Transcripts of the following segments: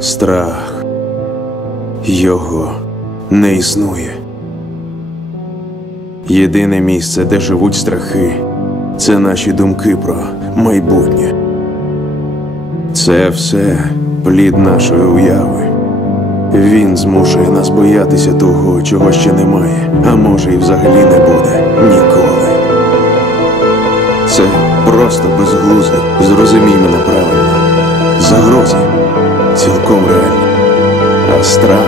Страх. Його не існує. Єдине місце, де живуть страхи, це наші думки про майбутнє. Це все плід нашої уяви. Він змушує нас боятися того, чого ще немає, а може і взагалі не буде ніколи. Це просто безглуздо. Зрозумій мене правильно. Загрози цілком реальні. А страх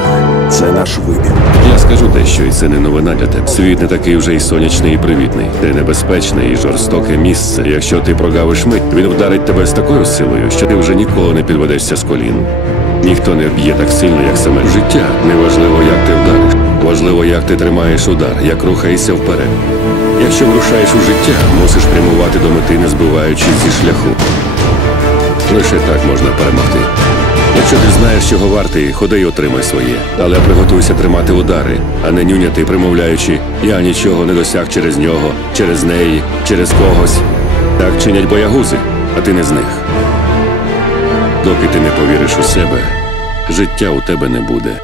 це наш вибір. Я скажу дещо, і це не новина для тебе. Світ не такий вже й сонячний і привітний. Це небезпечне і жорстоке місце. Якщо ти прогавиш мить, він вдарить тебе з такою силою, що ти вже ніколи не підведешся з колін. Ніхто не б'є так сильно, як саме життя. Неважливо, як ти вдариш. Важливо, як ти тримаєш удар, як рухаєшся вперед. Якщо вирушаєш у життя, мусиш прямувати до мети, не збиваючись зі шляху. Лише так можна перемогти. Якщо ти знаєш, чого вартий, ходи й отримай своє. Але приготуйся тримати удари, а не нюняти, примовляючи я нічого не досяг через нього, через неї, через когось. Так чинять боягузи, а ти не з них. Доки ти не повіриш у себе, життя у тебе не буде.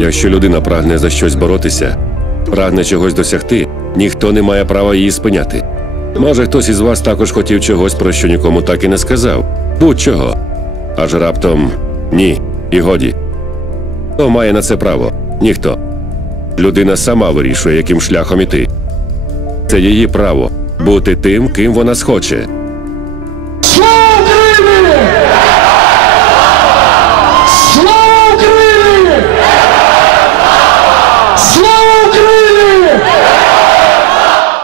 Якщо людина прагне за щось боротися, прагне чогось досягти, ніхто не має права її спиняти. Може, хтось із вас також хотів чогось, про що нікому так і не сказав. Будь-чого. Аж раптом ні, і годі. Хто має на це право? Ніхто. Людина сама вирішує, яким шляхом іти. Це її право бути тим, ким вона схоче.